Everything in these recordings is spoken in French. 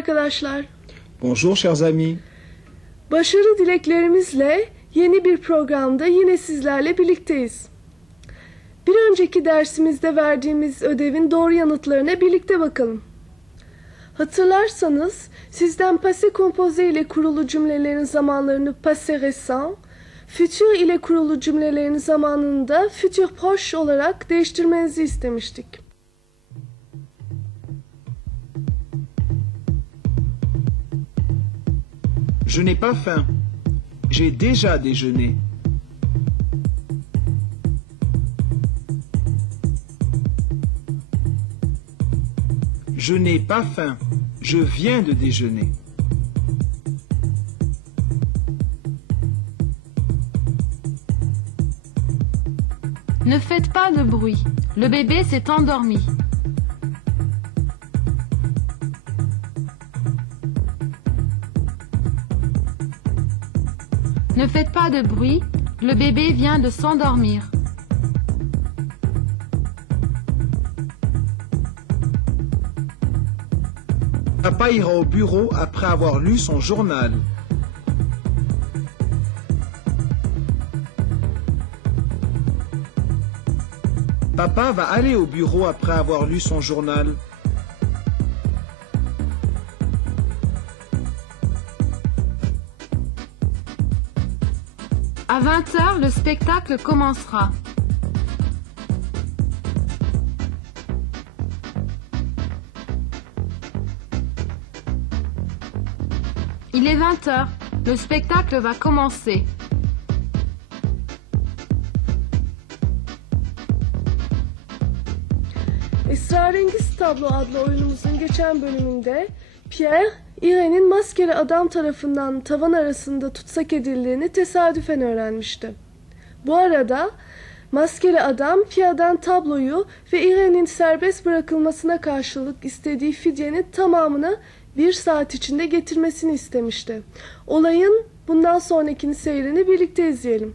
arkadaşlar. Bonjour chers amis. Başarı dileklerimizle yeni bir programda yine sizlerle birlikteyiz. Bir önceki dersimizde verdiğimiz ödevin doğru yanıtlarına birlikte bakalım. Hatırlarsanız sizden passé composé ile kurulu cümlelerin zamanlarını passé récent, futur ile kurulu cümlelerin zamanını da futur proche olarak değiştirmenizi istemiştik. Je n'ai pas faim. J'ai déjà déjeuné. Je n'ai pas faim. Je viens de déjeuner. Ne faites pas de bruit. Le bébé s'est endormi. Ne faites pas de bruit. Le bébé vient de s'endormir. Papa ira au bureau après avoir lu son journal. Papa va aller au bureau après avoir lu son journal. À 20h, le spectacle commencera. Il est 20h. Le spectacle va commencer. Esrarengiz Tablo adlı oyunumuzun geçen bölümünde Pierre, Irene'in maskeli adam tarafından tavan arasında tutsak edildiğini tesadüfen öğrenmişti. Bu arada maskeli adam Pierre'den tabloyu ve Irene'in serbest bırakılmasına karşılık istediği fidyenin tamamını 1 saat içinde getirmesini istemişti. Olayın bundan sonraki seyrini birlikte izleyelim.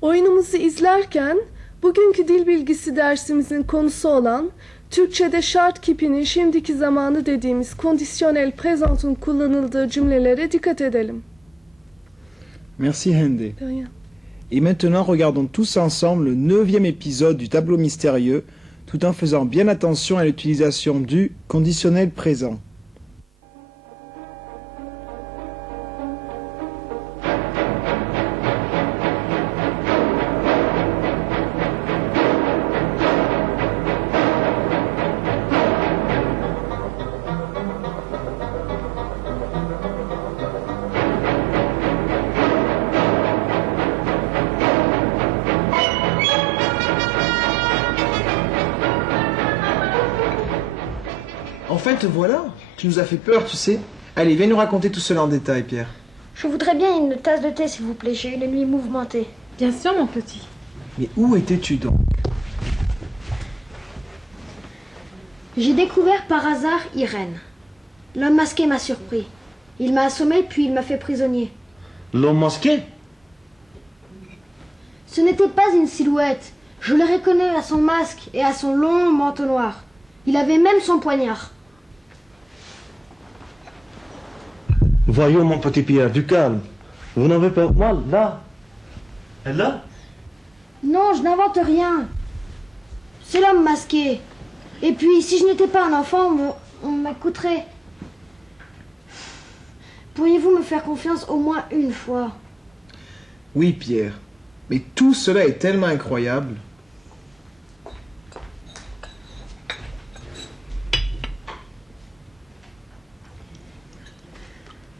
Oyunumuzu izlerken bugünkü dil bilgisi dersimizin konusu olan Türkçe'de şart kipinin şimdiki zamanı dediğimiz kondisyonel présent'un kullanıldığı cümlelere dikkat edelim. Merci Hende. De rien. Et maintenant, regardons tous ensemble le 9e épisode du tableau mystérieux, tout en faisant bien attention à l'utilisation du conditionnel présent. Enfin, te voilà. Tu nous as fait peur, tu sais. Allez, viens nous raconter tout cela en détail, Pierre. Je voudrais bien une tasse de thé, s'il vous plaît. J'ai eu une nuit mouvementée. Bien sûr, mon petit. Mais où étais-tu donc? J'ai découvert par hasard Irène. L'homme masqué m'a surpris. Il m'a assommé, puis il m'a fait prisonnier. L'homme masqué? Ce n'était pas une silhouette. Je le reconnais à son masque et à son long manteau noir. Il avait même son poignard. Voyons, mon petit Pierre, du calme. Vous n'avez pas mal, là? Et là? Non, je n'invente rien. C'est l'homme masqué. Et puis, si je n'étais pas un enfant, on m'écouterait. Pourriez-vous me faire confiance au moins une fois? Oui, Pierre. Mais tout cela est tellement incroyable.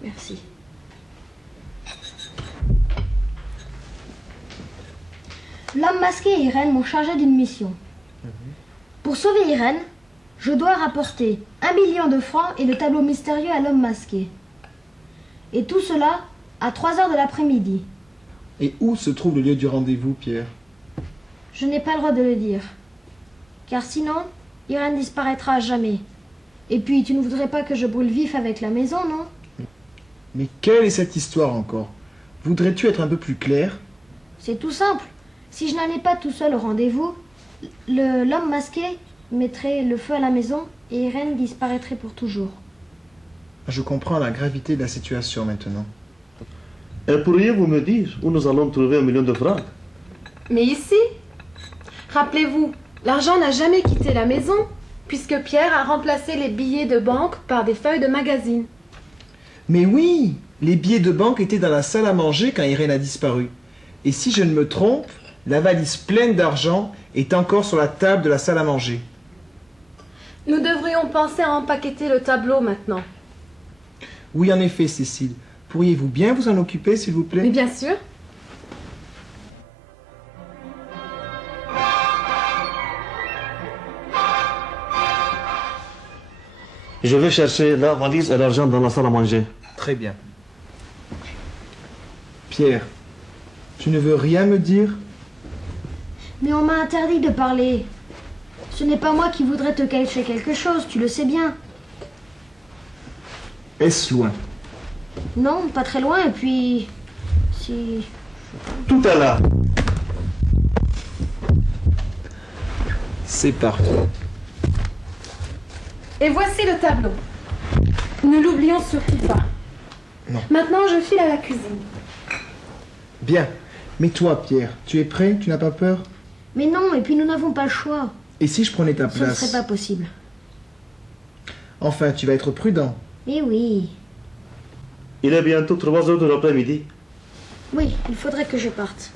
Merci. L'homme masqué et Irène m'ont chargé d'une mission. Pour sauver Irène, je dois rapporter 1 million de francs et le tableau mystérieux à l'homme masqué. Et tout cela à 3h de l'après-midi. Et où se trouve le lieu du rendez-vous, Pierre? Je n'ai pas le droit de le dire. Car sinon, Irène disparaîtra à jamais. Et puis, tu ne voudrais pas que je brûle vif avec la maison, non? Mais quelle est cette histoire encore? Voudrais-tu être un peu plus clair? C'est tout simple. Si je n'allais pas tout seul au rendez-vous, l'homme masqué mettrait le feu à la maison et Irène disparaîtrait pour toujours. Je comprends la gravité de la situation maintenant. Et pourriez-vous me dire où nous allons trouver 1 million de francs? Mais ici, rappelez-vous, l'argent n'a jamais quitté la maison, puisque Pierre a remplacé les billets de banque par des feuilles de magazine. Mais oui, les billets de banque étaient dans la salle à manger quand Irène a disparu. Et si je ne me trompe, la valise pleine d'argent est encore sur la table de la salle à manger. Nous devrions penser à empaqueter le tableau maintenant. Oui, en effet, Cécile. Pourriez-vous bien vous en occuper, s'il vous plaît? Mais bien sûr. Je vais chercher la valise et l'argent dans la salle à manger. Très bien. Pierre, tu ne veux rien me dire? Mais on m'a interdit de parler. Ce n'est pas moi qui voudrais te cacher quelque chose, tu le sais bien. Est-ce loin? Non, pas très loin, et puis... Si... Tout est là. C'est parfait. Et voici le tableau. Ne l'oublions surtout pas. Non. Maintenant, je file à la cuisine. Bien. Mais toi, Pierre, tu es prêt? Tu n'as pas peur? Mais non, et puis nous n'avons pas le choix. Et si je prenais ta Ce ne place? serait pas possible. Enfin, tu vas être prudent. Eh oui. Il est bientôt 3 heures de l'après-midi. Oui, il faudrait que je parte.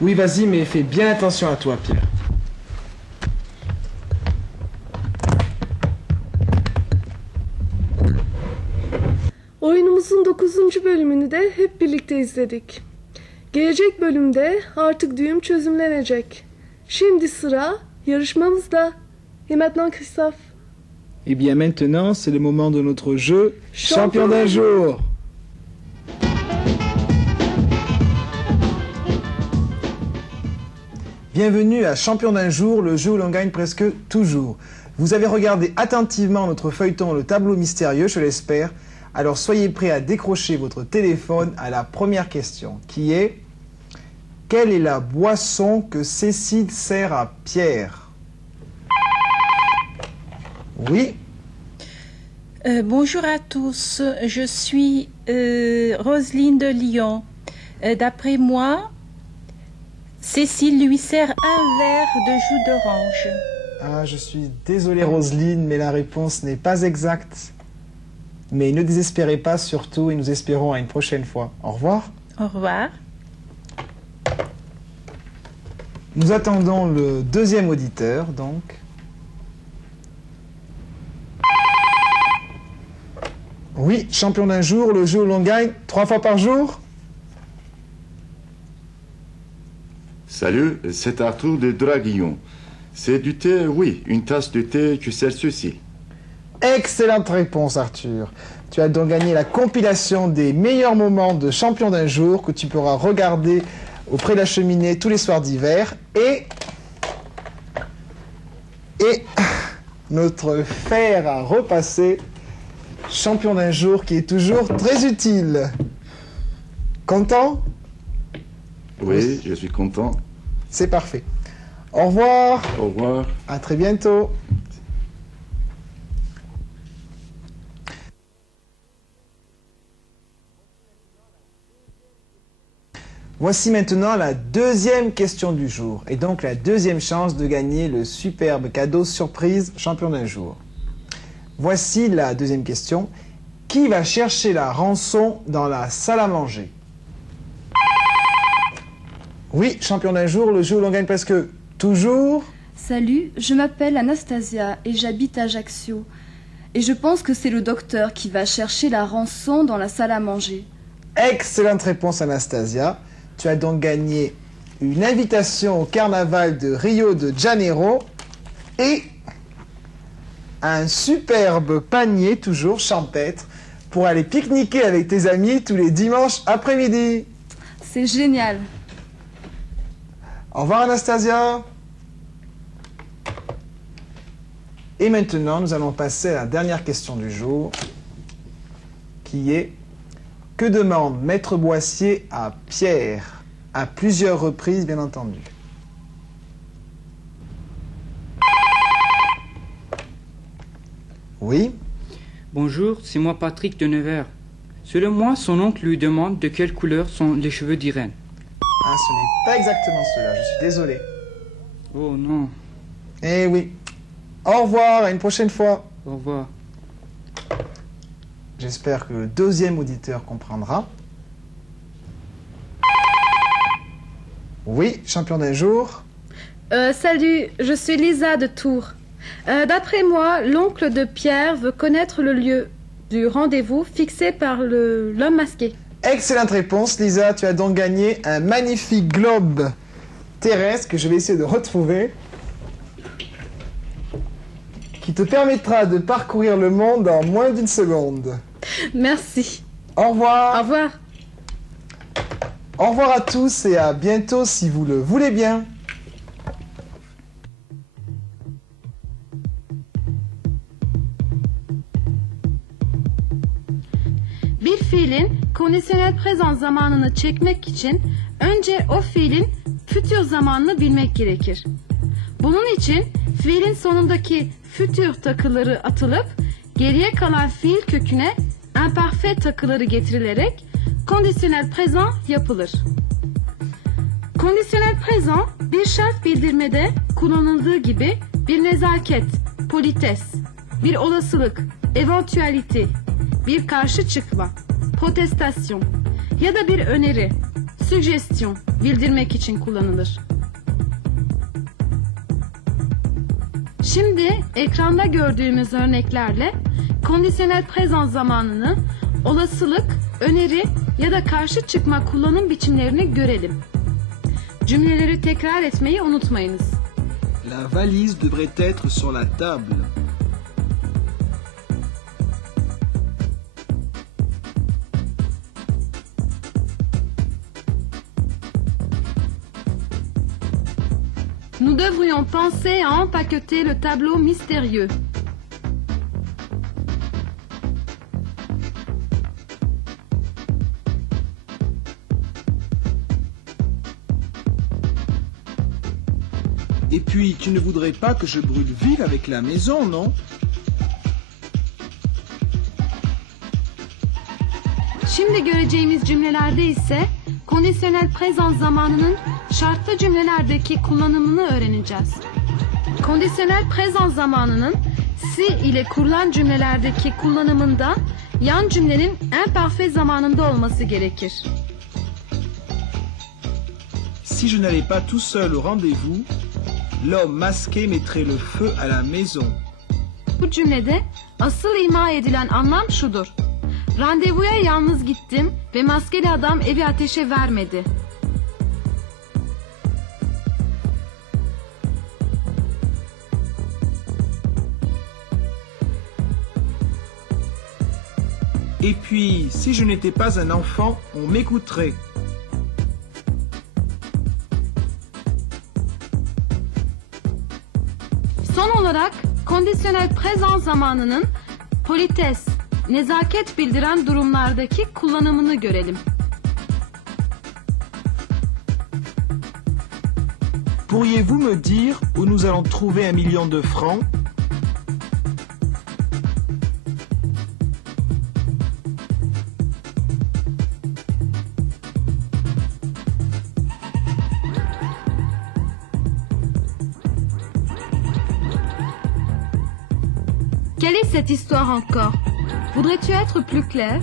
Oui, vas-y, mais fais bien attention à toi, Pierre. Oyunumuzun 9. bölümünü de hep birlikte izledik. Gelecek bölümde artık düğüm çözümlenecek. Şimdi sıra yarışmamızda. Et maintenant, Christophe? Eh bien maintenant, c'est le moment de notre jeu Champion d'un jour. Bienvenue à Champion d'un jour, le jeu où l'on gagne presque toujours. Vous avez regardé attentivement notre feuilleton Le Tableau Mystérieux, je l'espère. Alors soyez prêts à décrocher votre téléphone à la première question, qui est: quelle est la boisson que Cécile sert à Pierre? Oui, Bonjour à tous, je suis Roselyne de Lyon. D'après moi, Cécile lui sert un verre de jus d'orange. ah, je suis désolé Roselyne, mais la réponse n'est pas exacte. Mais ne désespérez pas surtout et nous espérons à une prochaine fois. Au revoir. Au revoir. Nous attendons le deuxième auditeur, donc. Oui, Champion d'un jour, le jeu où l'on gagne 3 fois par jour. Salut, c'est Arthur de Draguillon. C'est du thé, oui, une tasse de thé que sert ceci. Excellente réponse, Arthur. Tu as donc gagné la compilation des meilleurs moments de Champion d'un jour que tu pourras regarder auprès de la cheminée tous les soirs d'hiver. Et notre fer à repasser, Champion d'un jour qui est toujours très utile. Content? Oui, je suis content. C'est parfait. Au revoir, Au revoir. à très bientôt. Voici maintenant la deuxième question du jour, et donc la deuxième chance de gagner le superbe cadeau surprise Champion d'un jour. Voici la deuxième question. Qui va chercher la rançon dans la salle à manger? Oui, Champion d'un jour, le jeu où l'on gagne presque toujours. Salut, je m'appelle Anastasia et j'habite à Ajaccio. Et je pense que c'est le docteur qui va chercher la rançon dans la salle à manger. Excellente réponse, Anastasia. Tu as donc gagné une invitation au carnaval de Rio de Janeiro et un superbe panier, toujours champêtre, pour aller pique-niquer avec tes amis tous les dimanches après-midi. C'est génial. Au revoir, Anastasia. Et maintenant, nous allons passer à la dernière question du jour, qui est: que demande Maître Boissier à Pierre? À plusieurs reprises, bien entendu. Oui, Bonjour, c'est moi Patrick de Nevers. Selon moi, son oncle lui demande de quelle couleur sont les cheveux d'Irène. Ah, ce n'est pas exactement cela, je suis désolé. Oh non, Eh oui. Au revoir, à une prochaine fois. au revoir. J'espère que le deuxième auditeur comprendra. Oui, champion d'un jour. Salut, je suis Lisa de Tours. D'après moi, l'oncle de Pierre veut connaître le lieu du rendez-vous fixé par l'homme masqué. Excellente réponse, Lisa. Tu as donc gagné un magnifique globe terrestre que je vais essayer de retrouver, qui te permettra de parcourir le monde en moins d'une seconde. Merci. Au revoir. Au revoir. Au revoir à tous et à bientôt si vous le voulez bien. Bir fiilin kondisyonel prezans zamanını çekmek için önce o fiilin fütür zamanını bilmek gerekir. Bunun için fiilin sonundaki fütür takıları atılıp geriye kalan fiil köküne imparfait takıları getirilerek kondisyonel prezans yapılır. Kondisyonel prezans bir şart bildirmede kullanıldığı gibi bir nezaket, polites, bir olasılık, eventuality, bir karşı çıkma, protestasyon ya da bir öneri, suggestion bildirmek için kullanılır. Şimdi ekranda gördüğümüz örneklerle kondisyonel prezans zamanını olasılık, öneri ya da karşı çıkma kullanım biçimlerini görelim. Cümleleri tekrar etmeyi unutmayınız. La valise devrait être sur la table. Nous devrions penser à empaqueter le tableau mystérieux. Et puis, tu ne voudrais pas que je brûle vif avec la maison, non? Şimdi göreceğimiz cümlelerde ise kondisyonel prezans zamanının şartlı cümlelerdeki kullanımını öğreneceğiz. Kondisyonel prezans zamanının si ile kurulan cümlelerdeki kullanımında yan cümlenin imparfait zamanında olması gerekir. Si je n'allais pas tout seul au rendez-vous, l'homme masqué mettrait le feu à la maison. Bu cümlede asıl ima edilen anlam şudur. Randevuya yalnız gittim ve maskeli adam evi ateşe vermedi. Et puis, si je n'étais pas un enfant, on m'écouterait. Son olarak kondisyonel prezans zamanının polites, nezaket bildiren durumlardaki kullanımını görelim. Pourriez-vous me dire où nous allons trouver 1 million de francs? Quelle est cette histoire encore? Voudrais-tu être plus clair?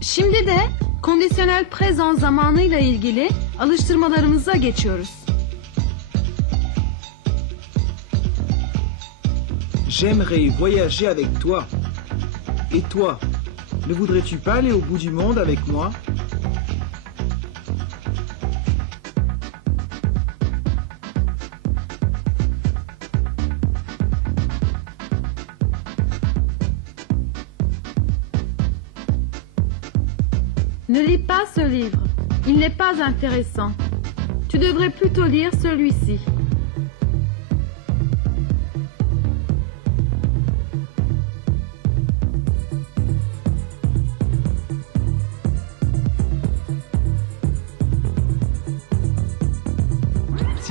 Şimdi de kondisyonel prezans zamanıyla ilgili alıştırmalarımıza geçiyoruz. J'aimerais voyager avec toi. Et toi, ne voudrais-tu pas aller au bout du monde avec moi? Ne lis pas ce livre. Il n'est pas intéressant. Tu devrais plutôt lire celui-ci.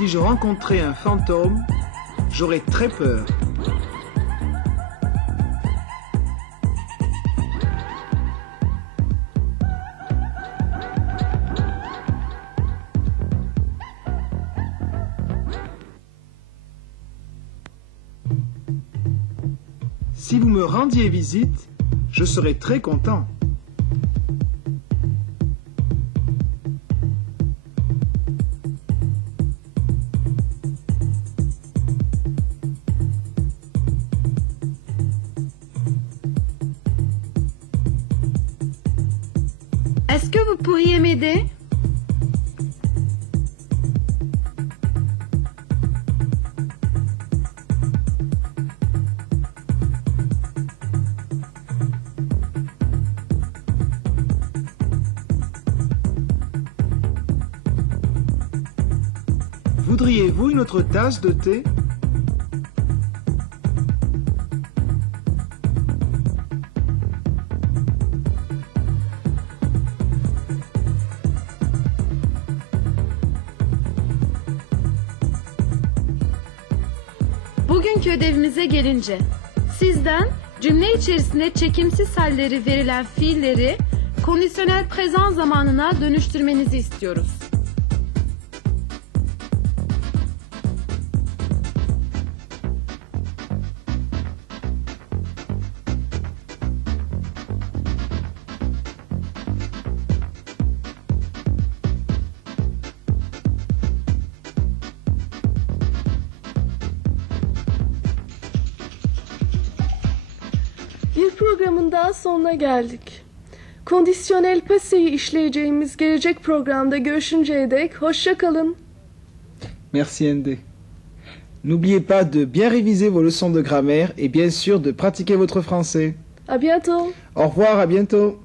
Si je rencontrais un fantôme, j'aurais très peur. Si vous me rendiez visite, je serais très content. Est-ce que vous pourriez m'aider? Voudriez-vous une autre tasse de thé? Bugünkü ödevimize gelince, sizden cümle içerisinde çekimsiz halleri verilen fiilleri kondisyonel prezan zamanına dönüştürmenizi istiyoruz. Bir programın daha sonuna geldik. Kondisyonel paseyi işleyeceğimiz gelecek programda görüşünceye dek hoşça kalın. Merci Ende. N'oubliez pas de bien réviser vos leçons de grammaire et bien sûr de pratiquer votre français. À bientôt. Au revoir, à bientôt.